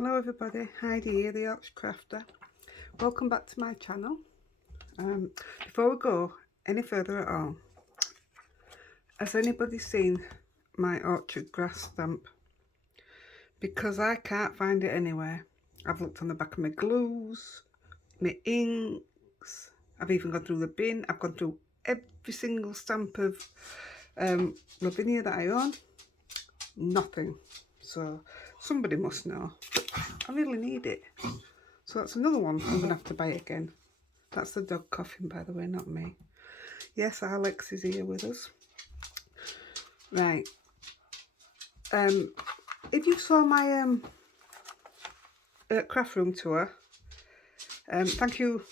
Hello everybody, Heidi here, the Yorkshire Crafter. Welcome back to my channel. Before we go any further at all, has anybody seen my orchard grass stamp? Because I can't find it anywhere. I've looked on the back of my glues, my inks, I've even gone through the bin, I've gone through every single stamp of Lavinia that I own. Nothing. So somebody must know. I really need it. So that's another one I'm going to have to buy again. That's the dog coughing, by the way, not me. Yes, Alex is here with us. Right. If you saw my craft room tour, thank you,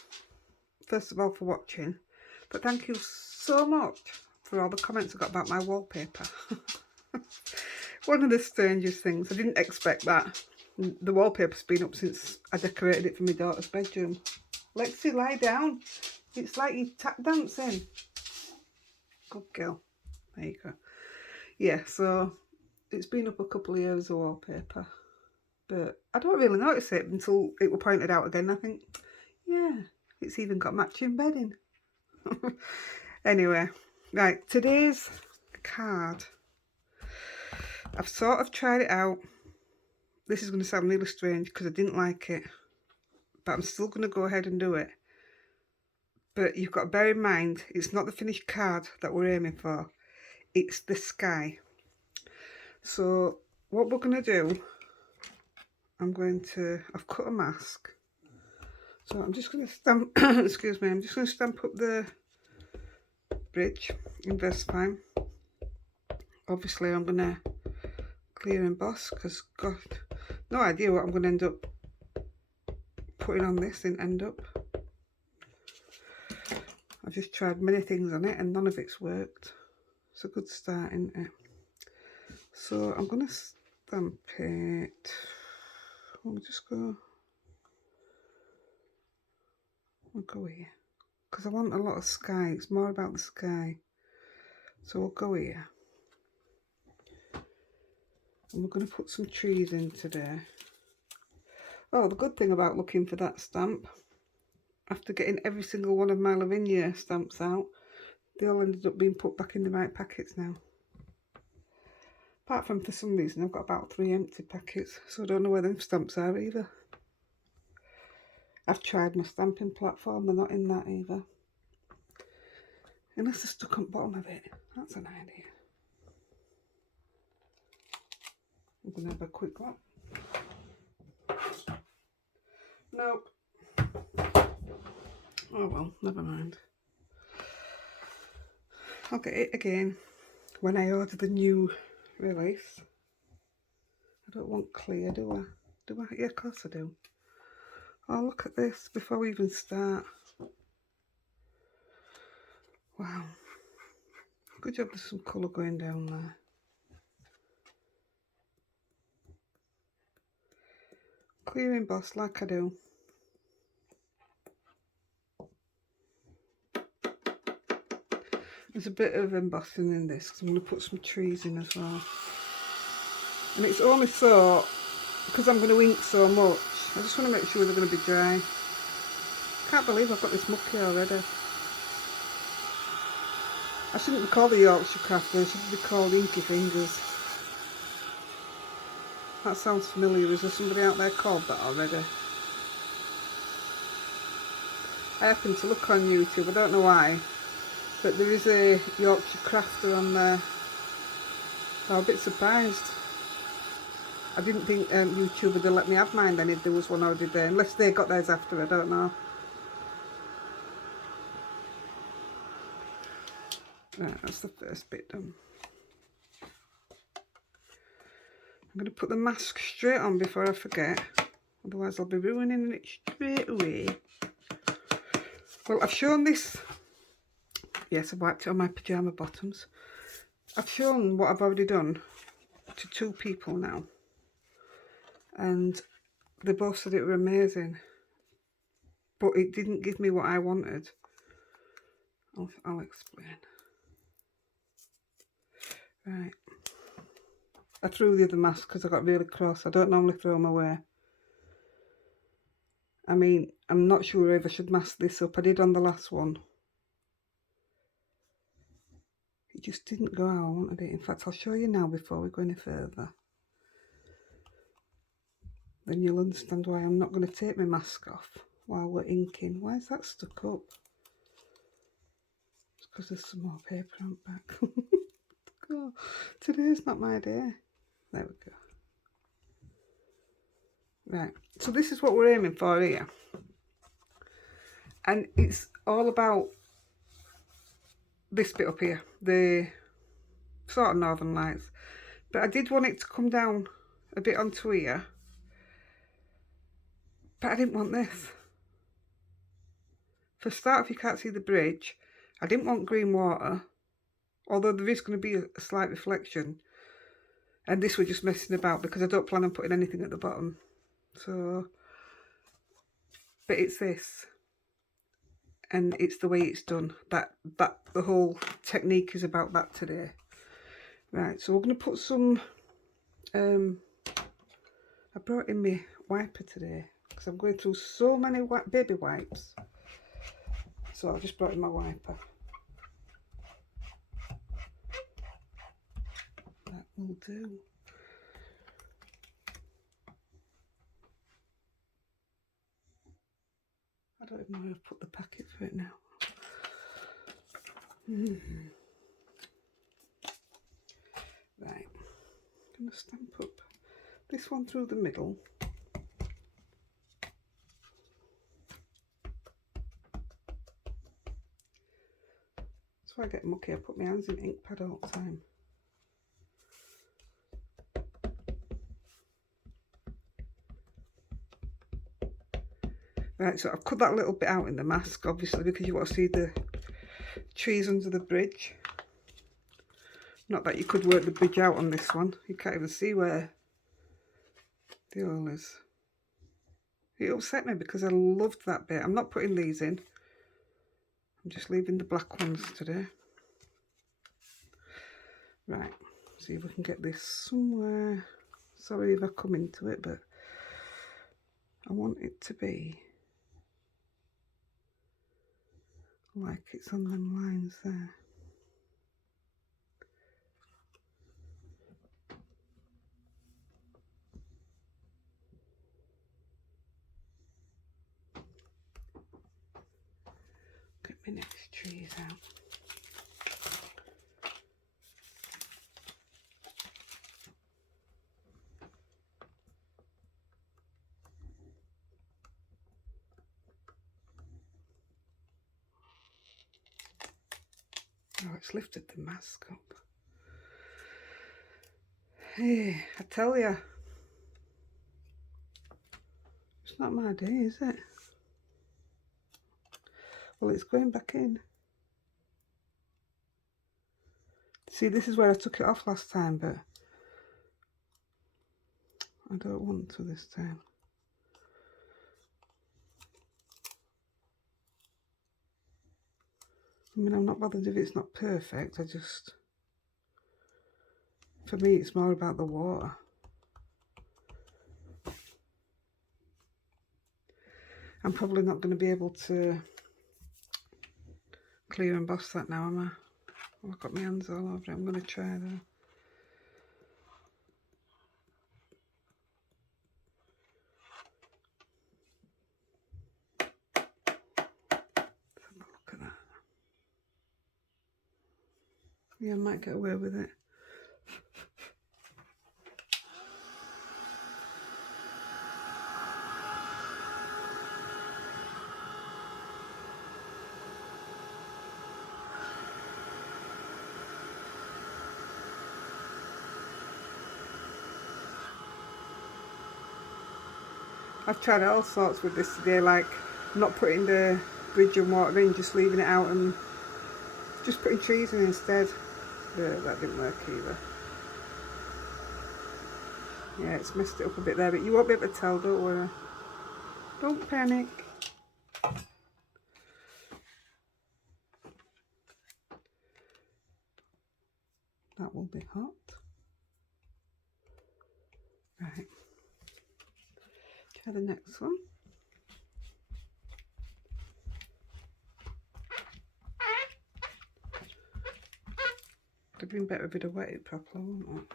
first of all, for watching. But thank you so much for all the comments I got about my wallpaper. One of the strangest things. I didn't expect that. The wallpaper's been up since I decorated it for my daughter's bedroom. Lexi, lie down. It's like you're tap dancing. Good girl. There you go. Yeah, so it's been up a couple of years of wallpaper. But I don't really notice it until it was pointed out again. I think, yeah, it's even got matching bedding. Anyway, right, today's card. I've sort of tried it out. This is going to sound really strange because I didn't like it. But I'm still going to go ahead and do it. But you've got to bear in mind, it's not the finished card that we're aiming for. It's the sky. So what we're going to do, I've cut a mask. So I'm just going to stamp, excuse me, I'm just going to stamp up the bridge in VersaFine. Obviously I'm going to clear emboss because God, no idea what I'm going to end up putting on this and end up. I've just tried many things on it and none of it's worked. It's a good start, isn't it? So I'm going to stamp it. We'll just go. We'll go here because I want a lot of sky. It's more about the sky. So we'll go here. And we're going to put some trees in today. Oh, the good thing about looking for that stamp, after getting every single one of my Lavinia stamps out, they all ended up being put back in the right packets now. Apart from, for some reason, I've got about 3 empty packets, so I don't know where them stamps are either. I've tried my stamping platform, they're not in that either. Unless they're stuck on the bottom of it. That's an idea. I'm going to have a quick look. Nope. Oh well, never mind. I'll get it again when I order the new release. I don't want clear, do I? Do I? Yeah, of course I do. Oh, look at this before we even start. Wow. Good job there's some colour going down there. Clear emboss like I do. There's a bit of embossing in this because I'm going to put some trees in as well. And it's only so, because I'm going to ink so much, I just want to make sure they're going to be dry. Can't believe I've got this mucky already. I shouldn't be called the Yorkshire Crafter, I should be called Inky Fingers. That sounds familiar. Is there somebody out there called that already? I happen to look on YouTube, I don't know why, but there is a Yorkshire Crafter on there. I'm a bit surprised. I didn't think YouTube would have let me have mine then if there was one already there, unless they got theirs after, I don't know. Right, that's the first bit done. I'm going to put the mask straight on before I forget, otherwise I'll be ruining it straight away. Well, I've shown this, yes, I've wiped it on my pyjama bottoms. I've shown what I've already done to 2 people now, and they both said it were amazing, but it didn't give me what I wanted. I'll explain. Right. I threw the other mask because I got really cross. I don't normally throw them away. I mean, I'm not sure if I should mask this up. I did on the last one. It just didn't go how I wanted it. In fact, I'll show you now before we go any further. Then you'll understand why I'm not going to take my mask off while we're inking. Why is that stuck up? It's because there's some more paper on the back. God, today's not my day. There we go. Right, so this is what we're aiming for here. And it's all about this bit up here, the sort of Northern Lights. But I did want it to come down a bit onto here. But I didn't want this. For a start, if you can't see the bridge, I didn't want green water. Although there is going to be a slight reflection. And this we're just messing about because I don't plan on putting anything at the bottom. So, but it's this. And it's the way it's done. That the whole technique is about that today. Right, so we're going to put some, I brought in my wiper today because I'm going through so many baby wipes. So I've just brought in my wiper. That will do. I don't even know where I've put the packet for it now. Right, I'm going to stamp up this one through the middle. So I get mucky, I put my hands in ink pad all the time. Right, so I've cut that little bit out in the mask, obviously, because you want to see the trees under the bridge. Not that you could work the bridge out on this one. You can't even see where the oil is. It upset me because I loved that bit. I'm not putting these in. I'm just leaving the black ones today. Right, see if we can get this somewhere. Sorry if I come into it, but I want it to be like it's on them lines there. Get my next trees out. Oh, it's lifted the mask up. Hey, I tell you, it's not my day, is it? Well, it's going back in. See, this is where I took it off last time, but I don't want to this time. I mean, I'm not bothered if it's not perfect. For me, it's more about the water. I'm probably not going to be able to clear emboss that now, am I? Oh, I've got my hands all over it. I'm going to try though. Let's have a look at that. Yeah, I might get away with it. I've tried all sorts with this today, like not putting the bridge and water in, just leaving it out and just putting trees in instead. That didn't work either. Yeah, it's messed it up a bit there, but you won't be able to tell, don't worry. Don't panic. That will be hot. Right. Try the next one. been better if I'd have wet it properly, wouldn't it?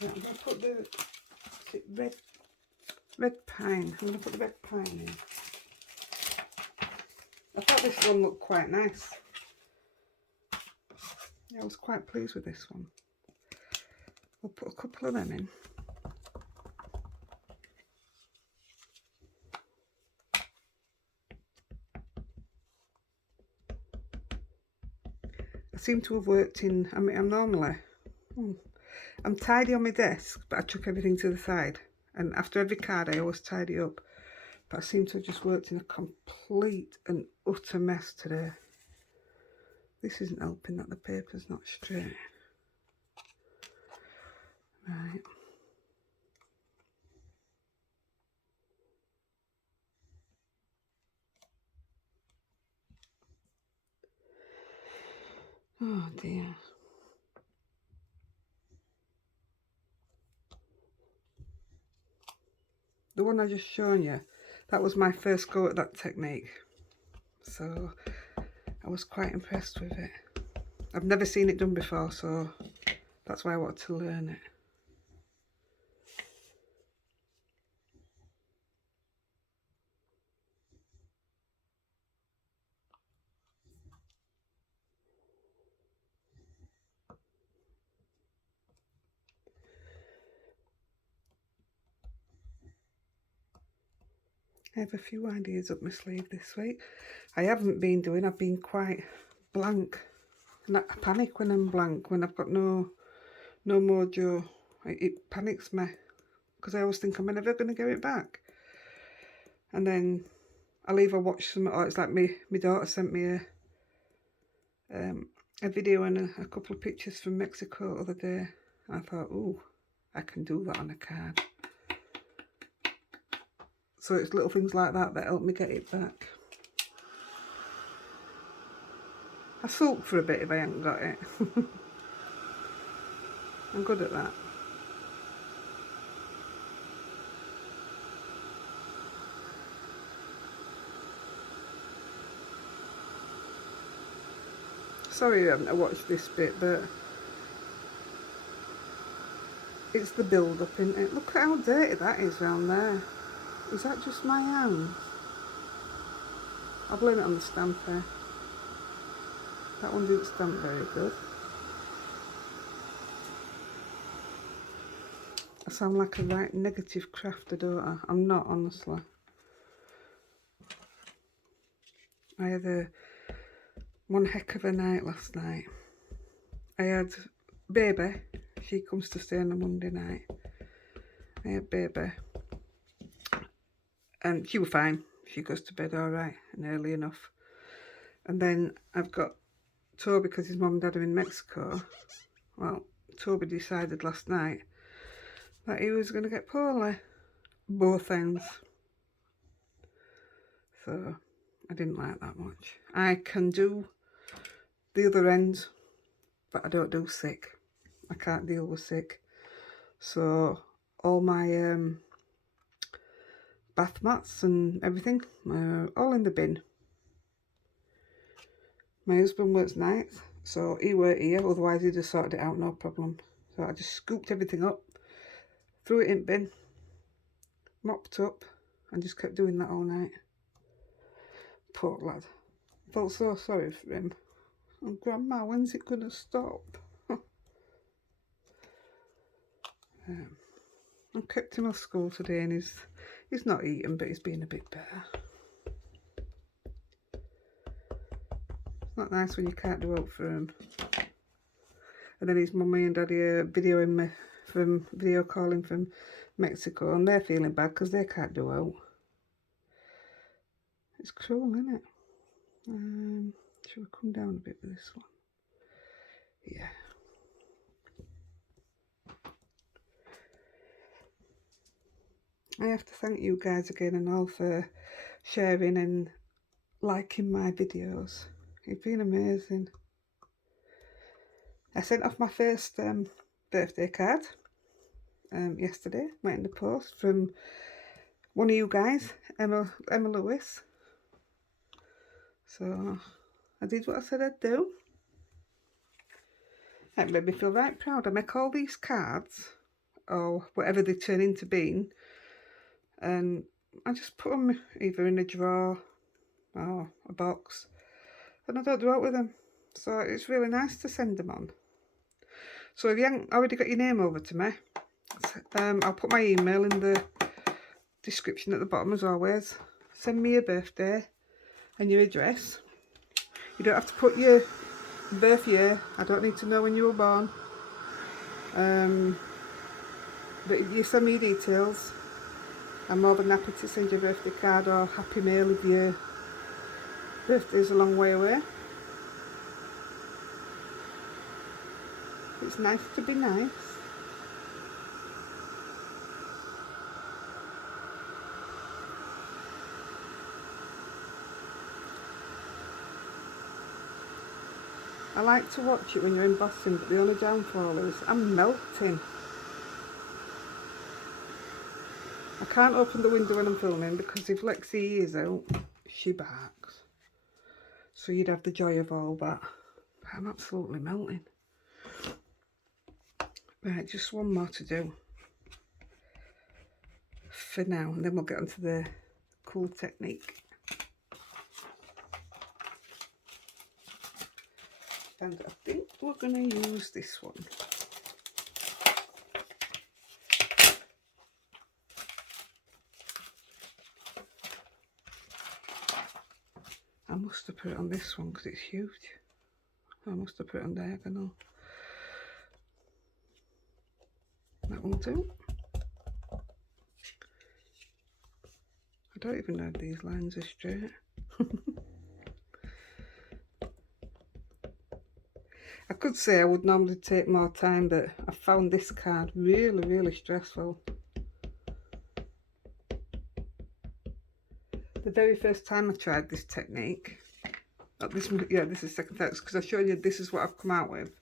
Right, I'm going to put the red pine. I'm going to put the red pine in. I thought this one looked quite nice. Yeah, I was quite pleased with this one. I'll put a couple of them in. I seem to have worked in, I mean, I'm tidy on my desk, but I chuck everything to the side. And after every card, I always tidy up. But I seem to have just worked in a complete and utter mess today. This isn't helping that the paper's not straight. Right. Oh dear. The one I just shown you, that was my first go at that technique. So I was quite impressed with it. I've never seen it done before, so that's why I wanted to learn it. I have a few ideas up my sleeve this week. I haven't been doing, I've been quite blank. And I panic when I'm blank, when I've got no mojo. It panics me, because I always think I'm never going to get it back. And then I'll either watch some, or it's like my daughter sent me a video and a couple of pictures from Mexico the other day. I thought, oh, I can do that on a card. So it's little things like that that help me get it back. I sulk for a bit if I haven't got it. I'm good at that. Sorry I haven't watched this bit, but it's the build-up, isn't it? Look at how dirty that is round there. Is that just my hands? I'll blame it on the stamper. That one didn't stamp very good. I sound like a right negative crafter, don't I? I'm not, honestly. I had one heck of a night last night. I had baby. She comes to stay on a Monday night. I had baby. And she was fine. She goes to bed all right and early enough. And then I've got Toby, because his mum and dad are in Mexico. Well, Toby decided last night that he was going to get poorly, both ends. So I didn't like that much. I can do the other end, but I don't do sick. I can't deal with sick. So all my bath mats and everything are all in the bin. My husband works nights, so he weren't here, otherwise he'd have sorted it out, no problem. So I just scooped everything up, threw it in the bin, mopped up, and just kept doing that all night. Poor lad. Felt so sorry for him. Oh, Grandma, when's it gonna stop? I kept him off school today, and he's not eating, but he's been a bit better. It's not nice when you can't do out for him. And then his mummy and daddy are video calling from Mexico, and they're feeling bad because they can't do out. It's cruel, isn't it? Should we come down a bit with this one? Yeah. I have to thank you guys again and all for sharing and liking my videos. You've been amazing. I sent off my first birthday card yesterday, went in the post from one of you guys, Emma Lewis. So I did what I said I'd do. It made me feel right proud. I make all these cards, or whatever they turn into being, and I just put them either in a drawer or a box, and I don't do out with them. So it's really nice to send them on. So if you haven't already got your name over to me, I'll put my email in the description at the bottom as always. Send me your birthday and your address. You don't have to put your birth year. I don't need to know when you were born. But if you send me your details, I'm more than happy to send you a birthday card or happy mail if your birthday's a long way away. It's nice to be nice. I like to watch it when you're embossing, but the only downfall is I'm melting. I can't open the window when I'm filming because if Lexi is out, she barks. So you'd have the joy of all that. I'm absolutely melting. Right, just one more to do for now, and then we'll get onto the cool technique. And I think we're going to use this one. I must have put it on this one because it's huge. I must have put it on diagonal. That will do. I don't even know if these lines are straight. I could say I would normally take more time, but I found this card really, really stressful. The very first time I tried this technique, this is the second time, because I showed you this is what I've come out with.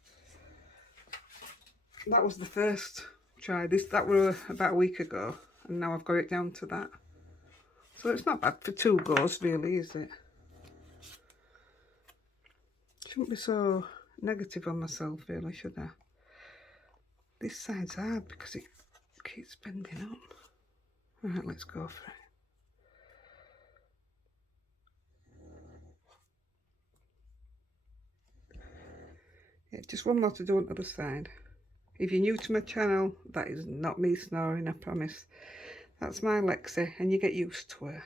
That was the first try. That were about a week ago, and now I've got it down to that. So it's not bad for 2 goes, really, is it? Shouldn't be so negative on myself, really, should I? This side's hard because it keeps bending up. Right, let's go for it. Yeah, just one more to do on the other side. If you're new to my channel, that is not me snoring, I promise. That's my Lexi, and you get used to her.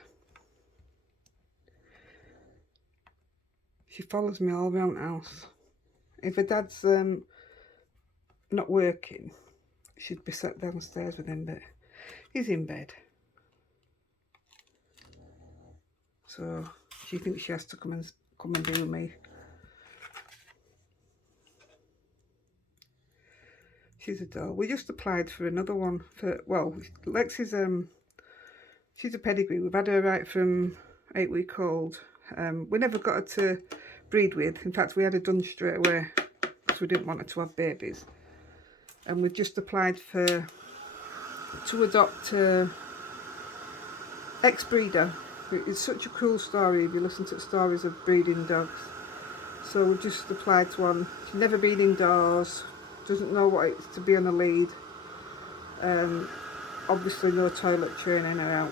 She follows me all around the house. If her dad's not working, she'd be sat downstairs with him, but he's in bed. So she thinks she has to come and be with me. She's a doll. We just applied for another one for, well, Lexi's she's a pedigree. We've had her right from 8-week-old. We never got her to breed with. In fact, we had her done straight away because we didn't want her to have babies. And we've just applied to adopt ex-breeder. It's such a cool story if you listen to the stories of breeding dogs. So we've just applied to one. She's never been indoors, doesn't know what it's to be on a lead. Obviously no toilet training her out.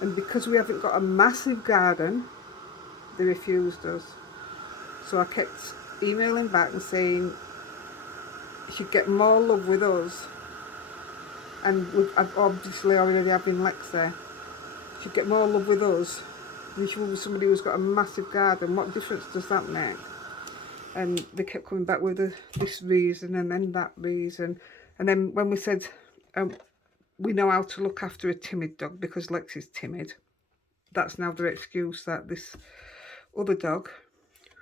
And because we haven't got a massive garden, they refused us. So I kept emailing back and saying she'd get more love with us. And I've obviously already having Lexi. She'd get more love with us than she would with somebody who's got a massive garden. What difference does that make? And they kept coming back with this reason and then that reason. And then when we said we know how to look after a timid dog because Lexi's timid, that's now their excuse that this other dog,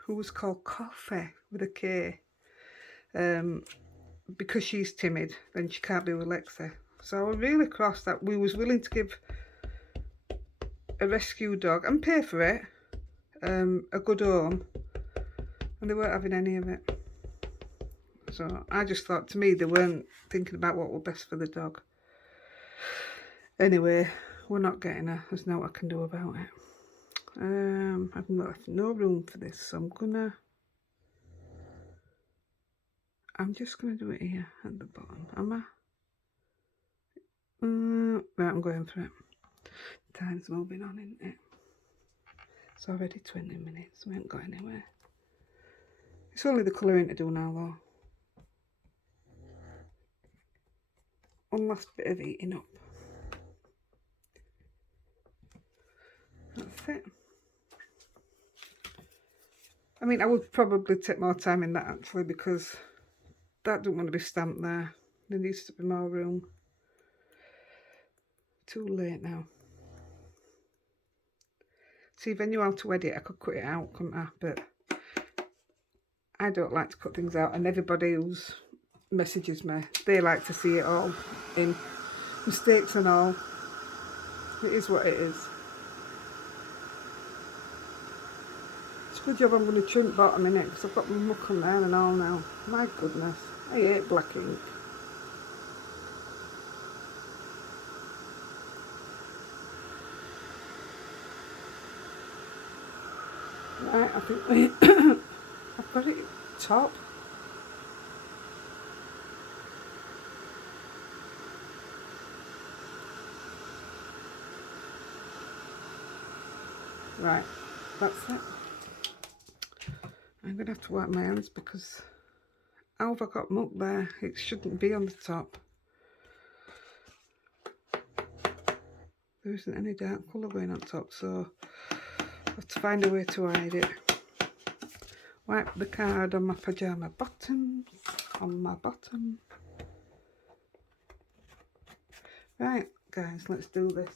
who was called Coffee with a K, because she's timid, then she can't be with Lexi. So I was really cross that we was willing to give a rescue dog and pay for it a good home, and they weren't having any of it. So I just thought, to me, they weren't thinking about what was best for the dog. Anyway, we're not getting her. There's no what I can do about it. I've left no room for this, so I'm just gonna do it here at the bottom. Am I? Right, I'm going for it. Time's moving on, isn't it? It's already 20 minutes. We ain't got anywhere. It's only the colouring to do now, though. One last bit of eating up. That's it. I mean, I would probably take more time in that actually, because that don't want to be stamped there. There needs to be more room. Too late now. See, if I knew how to edit, I could cut it out, couldn't I? But I don't like to cut things out, and everybody who's messages me, they like to see it all in, mistakes and all. It is what it is. It's a good job I'm going to trim bottom in it, because I've got my muck on there and all now. My goodness, I hate black ink. Right, I think I've got it top. Right, that's it. I'm going to have to wipe my hands, because how have I got muck there? It shouldn't be on the top. There isn't any dark colour going on top, so I have to find a way to hide it. Wipe the card on my pyjama bottoms, on my bottom. Right, guys, let's do this.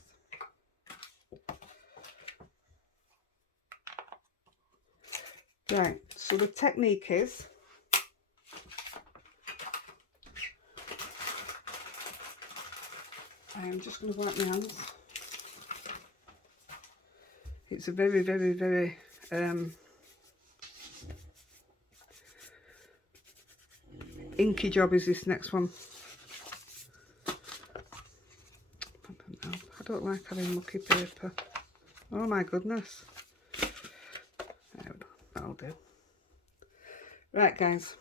Right, so the technique is, I am just going to wipe my hands. It's a very, very, very inky job is this next one. I don't like having mucky paper. Oh my goodness. That'll do. Right, guys,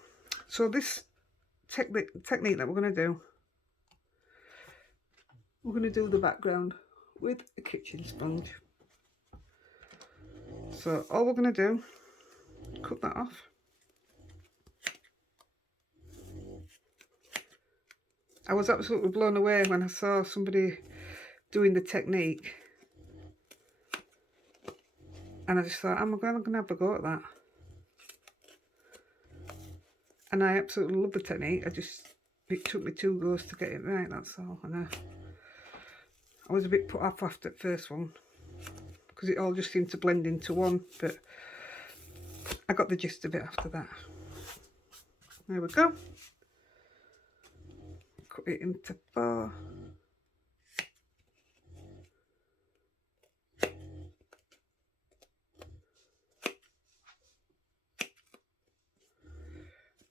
so this technique that we're going to do, we're going to do the background with a kitchen sponge. So all we're going to do, cut that off. I was absolutely blown away when I saw somebody doing the technique, and I just thought, I'm going to have a go at that. And I absolutely love the technique. It took me 2 goes to get it right, that's all. And I was a bit put off after the first one, because it all just seemed to blend into one, but I got the gist of it after that. There we go. Cut it into 4.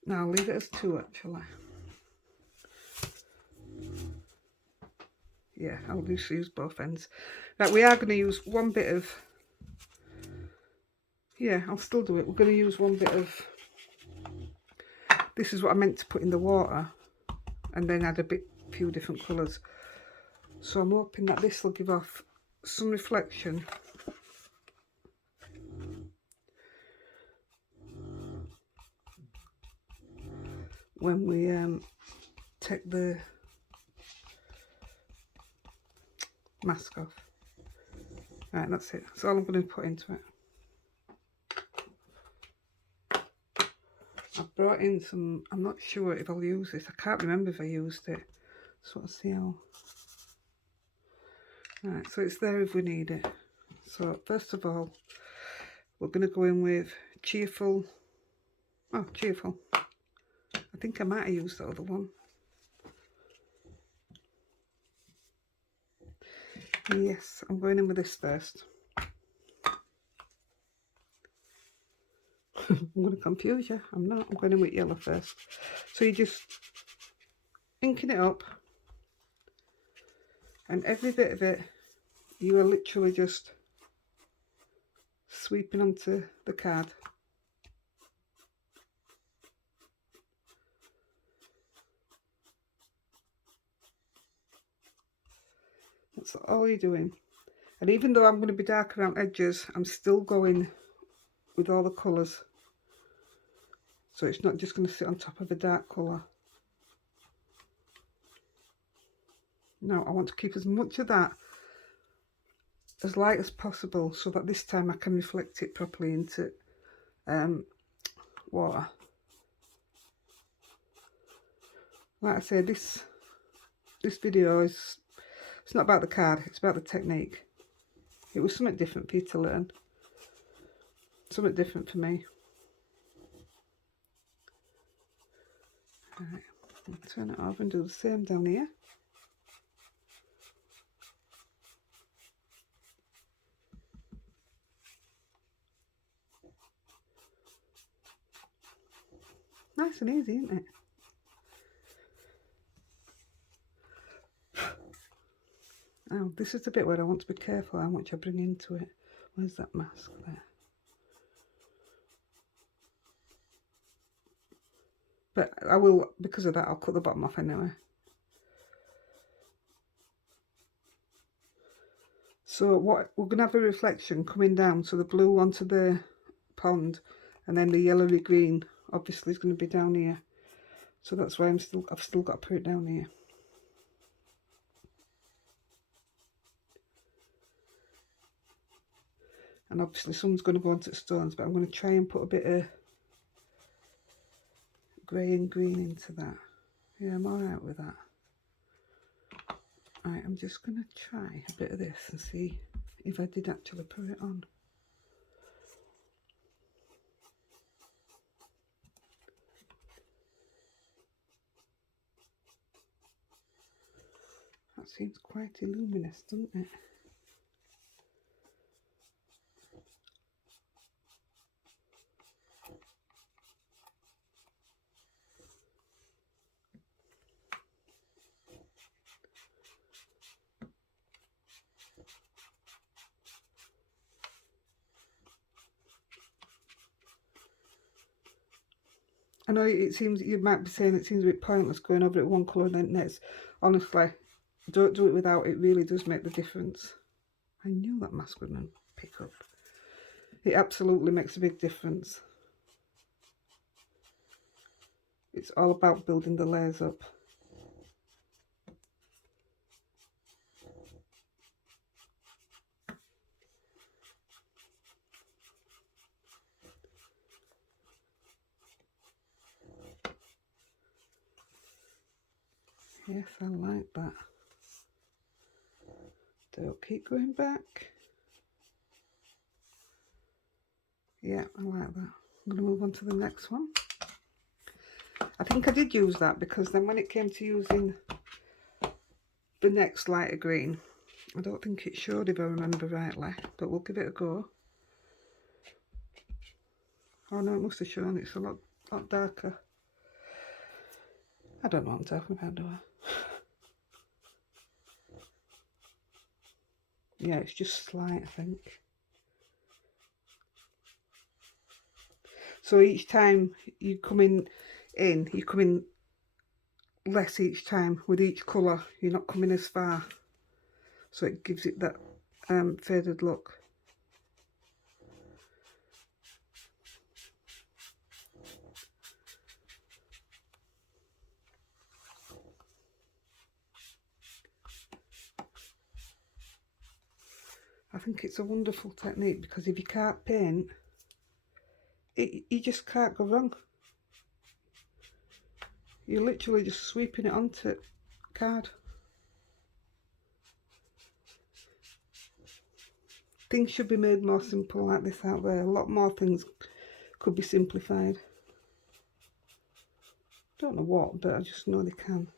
Now I'll leave it as 2 actually. Yeah, I'll just use both ends. Right, we are going to use one bit of, yeah, I'll still do it. We're going to use one bit of, this is what I meant to put in the water, and then add a few different colours. So I'm hoping that this will give off some reflection. When we take the mask off. Right, that's it. That's all I'm going to put into it. I've brought in some, I'm not sure if I'll use this. I can't remember if I used it. So let's see how. Right, so it's there if we need it. So first of all, we're going to go in with Cheerful. Oh, Cheerful. I think I might have used the other one. Yes, I'm going in with this first. I'm going to confuse you. I'm not. I'm going in with yellow first. So you're just inking it up. And every bit of it, you are literally just sweeping onto the card. That's all you're doing. And even though I'm going to be dark around edges, I'm still going with all the colours. So it's not just going to sit on top of a dark colour. No, I want to keep as much of that as light as possible, so that this time I can reflect it properly into water. Like I say, this video is, it's not about the card, it's about the technique. It was something different for you to learn. Something different for me. Right, I'll turn it over and do the same down here. Nice and easy, isn't it? Oh, this is the bit where I want to be careful how much I bring into it. Where's that mask there? But I will, because of that, I'll cut the bottom off anyway. So what we're going to have a reflection coming down, so the blue onto the pond, and then the yellowy green obviously is going to be down here. So that's why I've still got to put it down here. And obviously someone's going to go onto the stones, but I'm going to try and put a bit of grey and green into that. Yeah, I'm alright with that. Right, I'm just going to try a bit of this and see if I did actually put it on. That seems quite illuminous, doesn't it? I know it seems, you might be saying it seems a bit pointless going over it one colour and then next. Honestly, don't do it without, it really does make the difference. I knew that mask wouldn't pick up. It absolutely makes a big difference. It's all about building the layers up. Yes, I like that. Don't keep going back. Yeah, I like that. I'm going to move on to the next one. I think I did use that, because then when it came to using the next lighter green, I don't think it showed, if I remember rightly, but we'll give it a go. Oh no, it must have shown, it's a lot darker. I don't know what I'm talking about, do I? Yeah, it's just slight, I think. So each time you come in, you come in less each time with each colour. You're not coming as far. So it gives it that faded look. I think it's a wonderful technique, because if you can't paint, you just can't go wrong. You're literally just sweeping it onto card. Things should be made more simple like this out there. A lot more things could be simplified. Don't know what, but I just know they can.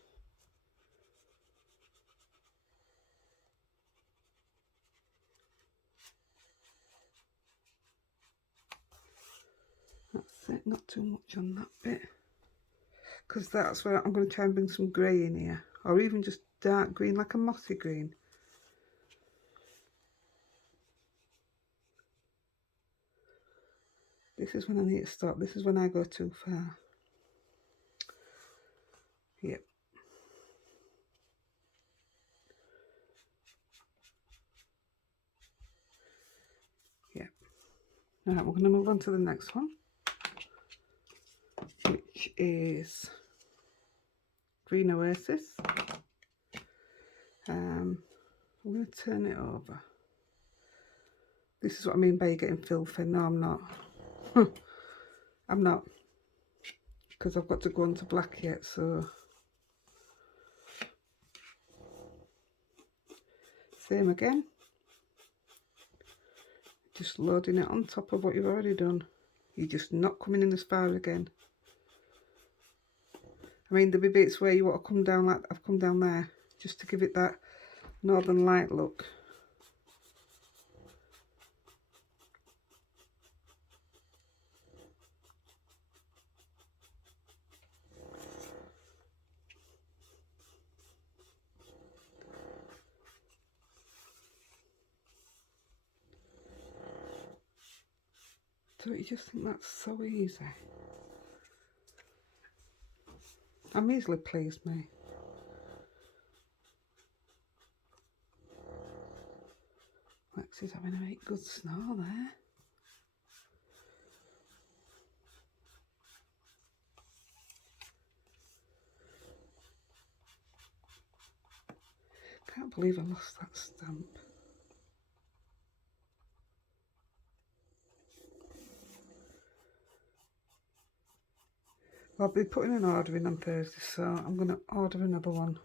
That's it, not too much on that bit, because that's where I'm going to try and bring some grey in here, or even just dark green, like a mossy green. this is when I need to stop. This is when I go too far. Yep. Yep. Right, we're going to move on to the next one, which is Green Oasis. I'm going to turn it over. This is what I mean by getting filthy. No, I'm not. I'm not. Because I've got to go on to black yet, so. Same again. Just loading it on top of what you've already done. You're just not coming in as far again. I mean, there'll be bits where you want to come down like I've come down there, just to give it that northern light look. Don't you just think that's so easy? I'm easily pleased, me. Lex is having a right good snore there. Can't believe I lost that stamp. I'll be putting an order in on Thursday, so I'm going to order another one.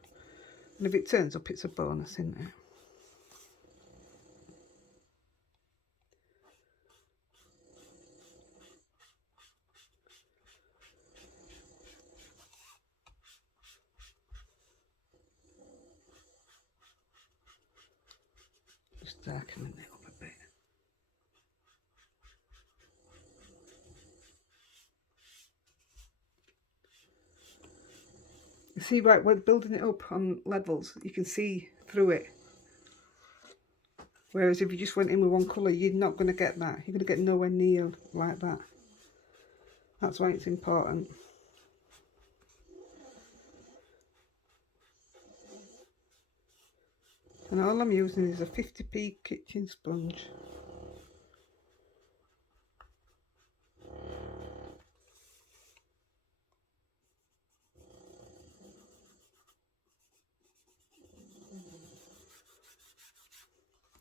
And if it turns up, it's a bonus, isn't it? Just darkening it up a bit. You see, right, we're building it up on levels, you can see through it. Whereas if you just went in with one colour, you're not going to get that. You're going to get nowhere near like that. That's why it's important. And all I'm using is a 50p kitchen sponge.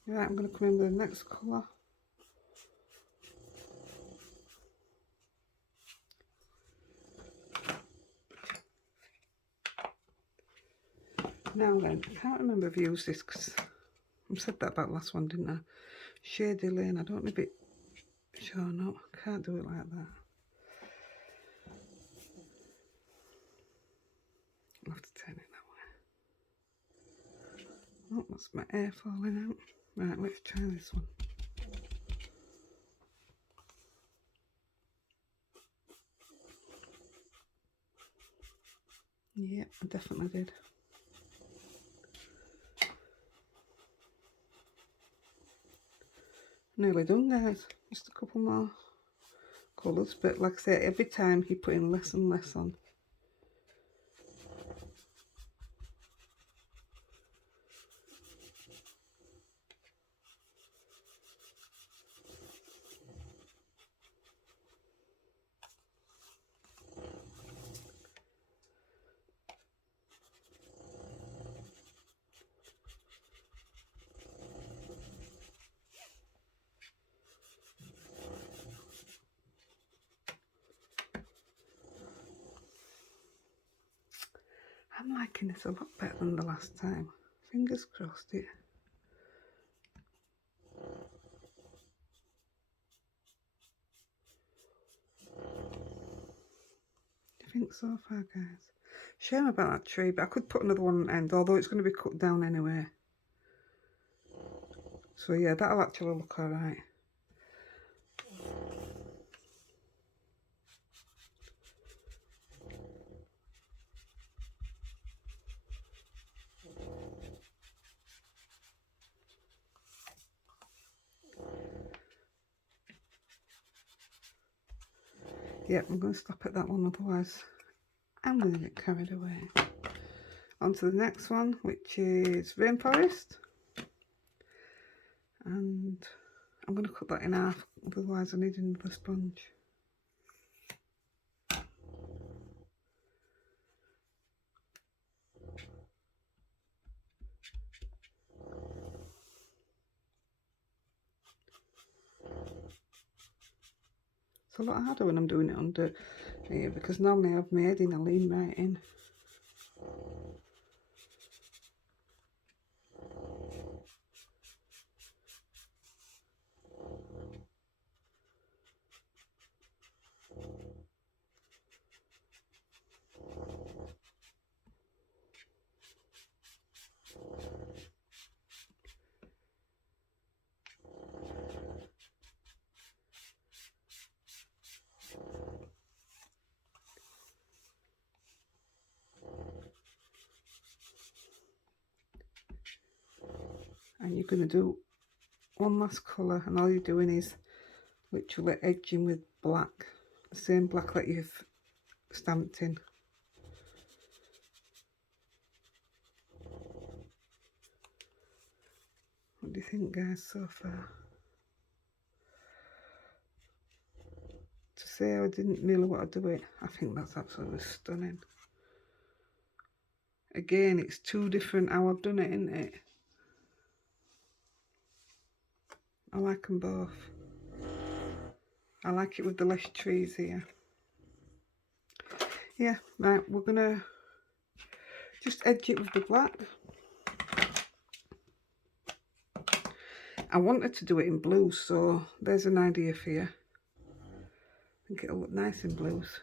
Right, I'm going to come in with the next colour. Now then, I can't remember if I used this because I said that about last one, didn't I? Heidi-The, I don't know if it shown up. I can't do it like that. I'll have to turn it that way. Oh, that's my hair falling out. Right, let's try this one. Yep, I definitely did. Nearly done, guys. Just a couple more colours, but like I say, every time you're putting less and less on. I'm liking this a lot better than the last time. Fingers crossed it. Do you think so far, guys? Shame about that tree, but I could put another one on the end, although it's going to be cut down anyway. So yeah, that'll actually look alright. Yep, I'm going to stop at that one, otherwise I'm going to get carried away. On to the next one, which is Rainforest. And I'm going to cut that in half, otherwise I need another sponge. It's a lot harder when I'm doing it under here, because normally I've made in a lean right in. And you're going to do one last colour, and all you're doing is literally edging with black, the same black that you've stamped in. What do you think, guys, so far? To say I didn't really want to do it, I think that's absolutely stunning. Again, it's two different how I've done it, isn't it? I like them both. I like it with the less trees here. Yeah, right, we're gonna just edge it with the black. I wanted to do it in blues, so there's an idea for you. I think it'll look nice in blues.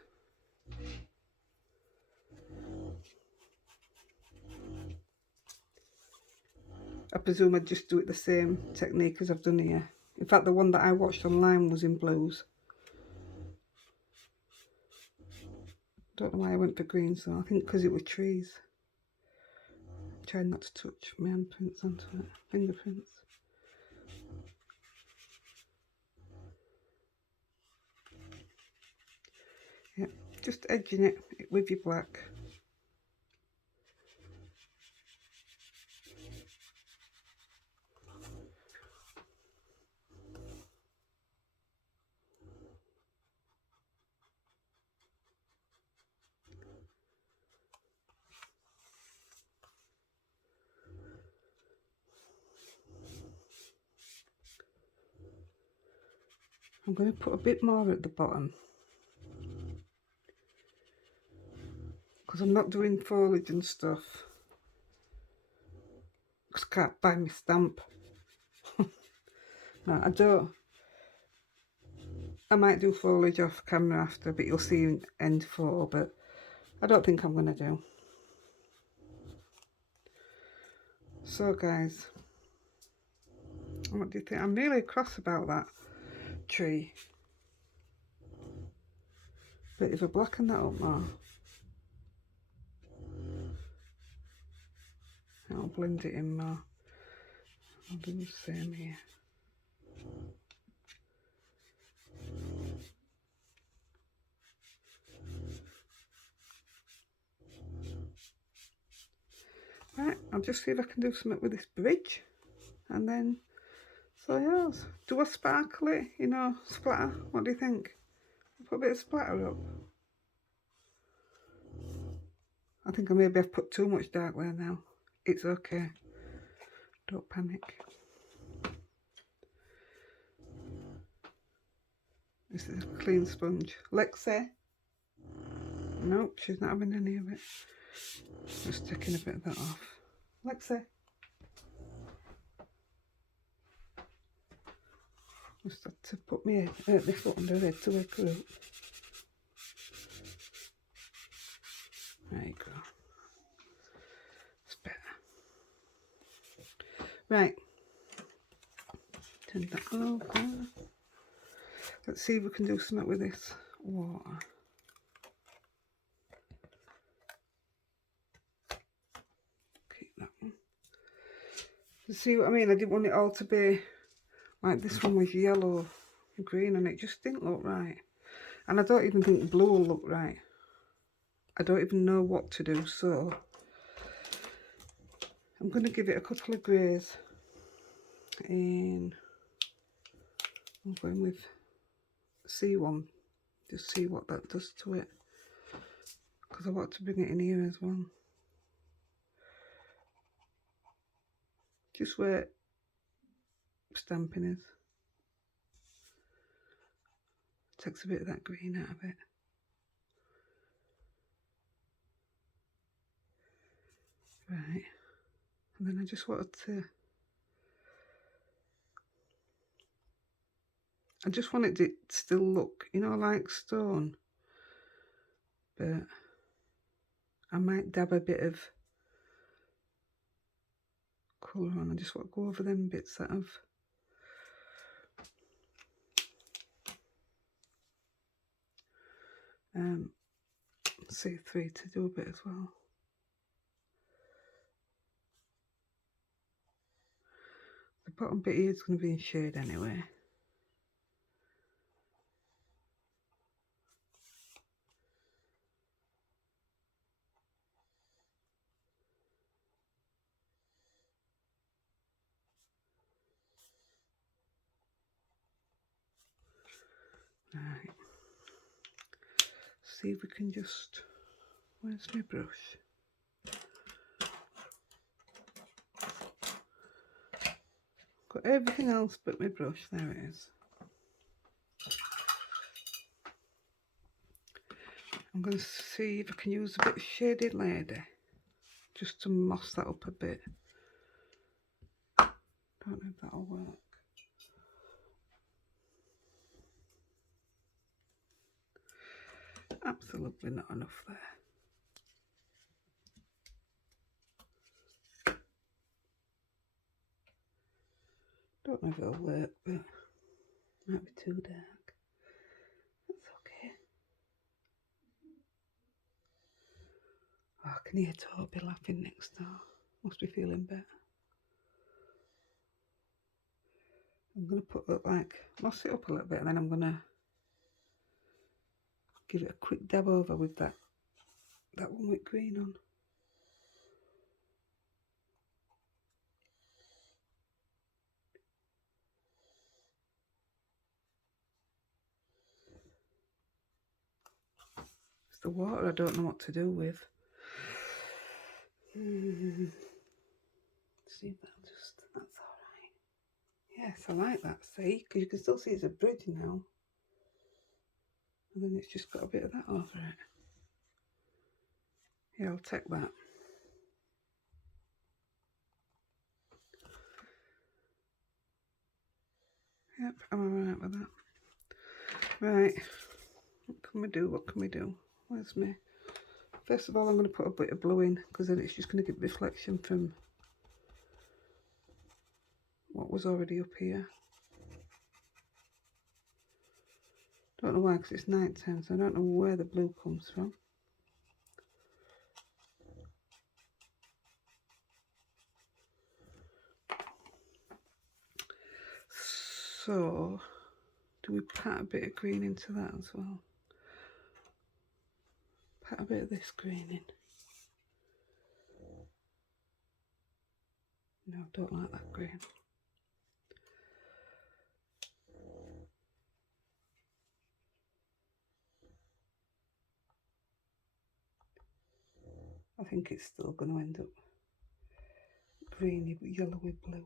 I presume I'd just do it the same technique as I've done here. In fact, the one that I watched online was in blues. Don't know why I went for greens though. I think because it were trees. Trying not to touch my handprints onto it, fingerprints. Yeah, just edging it with your black. I'm going to put a bit more at the bottom, because I'm not doing foliage and stuff, because I can't buy my stamp. No, I don't. I might do foliage off camera after, but you'll see in end photo, but I don't think I'm going to do. So guys, what do you think? I'm really cross about that tree. But if I blacken that up more, I'll blend it in more. I'll do the same here. Right, I'll just see if I can do something with this bridge, and then so yes, do a sparkly, you know, splatter. What do you think? Put a bit of splatter up. I think I maybe have put too much dark there now. It's okay. Don't panic. This is a clean sponge. Lexi? Nope, she's not having any of it. Just taking a bit of that off. Lexi? Just had to put my foot under her to wake her up. There you go. It's better. Right. Turn that over. Let's see if we can do something with this water. Keep that one. You see what I mean? I didn't want it all to be like this one was yellow and green, and it just didn't look right. And I don't even think blue will look right. I don't even know what to do, so I'm going to give it a couple of greys. And I'm going with C1, just see what that does to it, because I want to bring it in here as well. Just where stamping is. Takes a bit of that green out of it. Right, and then I just wanted to, I just wanted it to still look, you know, like stone, but I might dab a bit of colour on. I just want to go over them bits that I've C3 to do a bit as well. The bottom bit here is going to be in shade anyway. Right, see if we can just, where's my brush? Got everything else but my brush, there it is. I'm going to see if I can use a bit of Shaded Lady, just to moss that up a bit. Don't know if that'll work. Absolutely not enough there. Don't know if it'll work, but it might be too dark. That's okay. Oh, I can hear Toby laughing next door. Must be feeling better. I'm going to put it like, moss it up a little bit, and then I'm going to give it a quick dab over with that one with green on. It's the water I don't know what to do with. See if that'll just, that's alright. Yes, I like that, see, because you can still see it's a bridge now. And then it's just got a bit of that over it. Yeah, I'll take that. Yep, I'm alright with that. Right, what can we do? What can we do? Where's me? First of all, I'm going to put a bit of blue in, because then it's just going to give reflection from what was already up here. Don't know why, because it's night time, so I don't know where the blue comes from. So, do we pat a bit of green into that as well? Pat a bit of this green in. No, I don't like that green. I think it's still going to end up greeny but yellowy blue.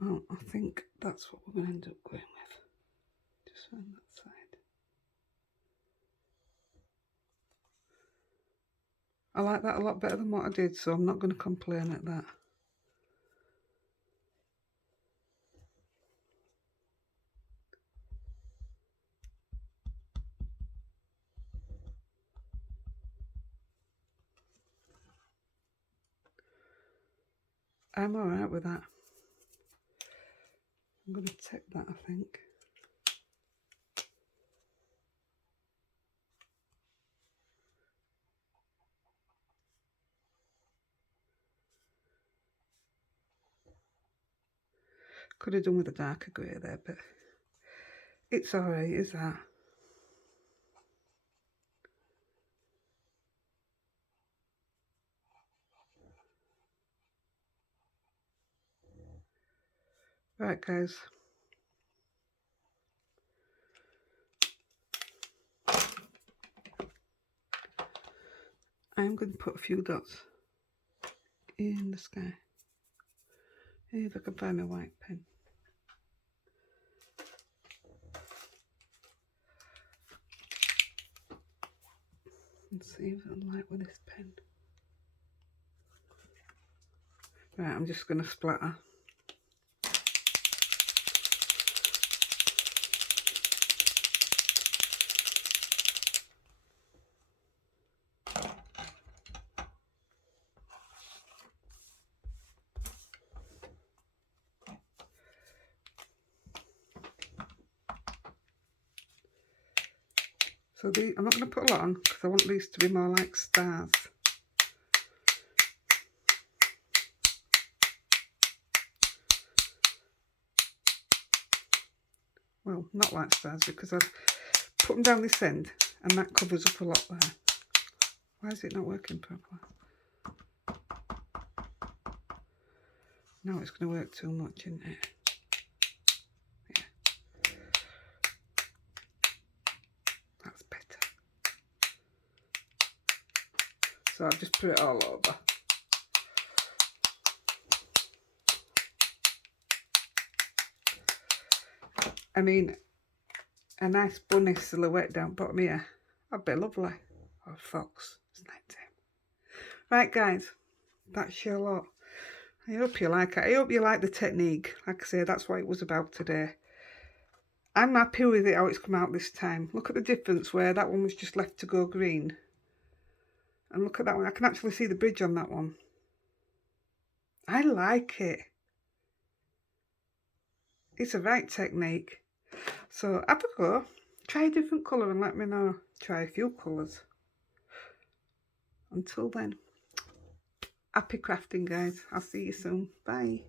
Well, I think that's what we're going to end up going with. Just on that side. I like that a lot better than what I did, so I'm not going to complain at that. I'm alright with that. I'm going to take that, I think. Could have done with a darker grey there, but it's alright, is that? Right, guys. I'm going to put a few dots in the sky. If I can find my white pen. Let's see if I like with this pen. Right, I'm just going to splatter. So I'm not going to put a lot on because I want these to be more like stars. Well, not like stars because I've put them down this end and that covers up a lot there. Why is it not working properly? No, it's going to work too much, isn't it? Yeah. That's better. So I've just put it all over. I mean, a nice bunny silhouette down bottom here. That'd be lovely. Or a fox. It's night time. Right, guys. That's your lot. I hope you like it. I hope you like the technique. Like I say, that's what it was about today. I'm happy with it, how it's come out this time. Look at the difference where that one was just left to go green. And look at that one. I can actually see the bridge on that one. I like it. It's a right technique. So have a go. Try a different colour and let me know. Try a few colours. Until then, happy crafting, guys. I'll see you soon. Bye.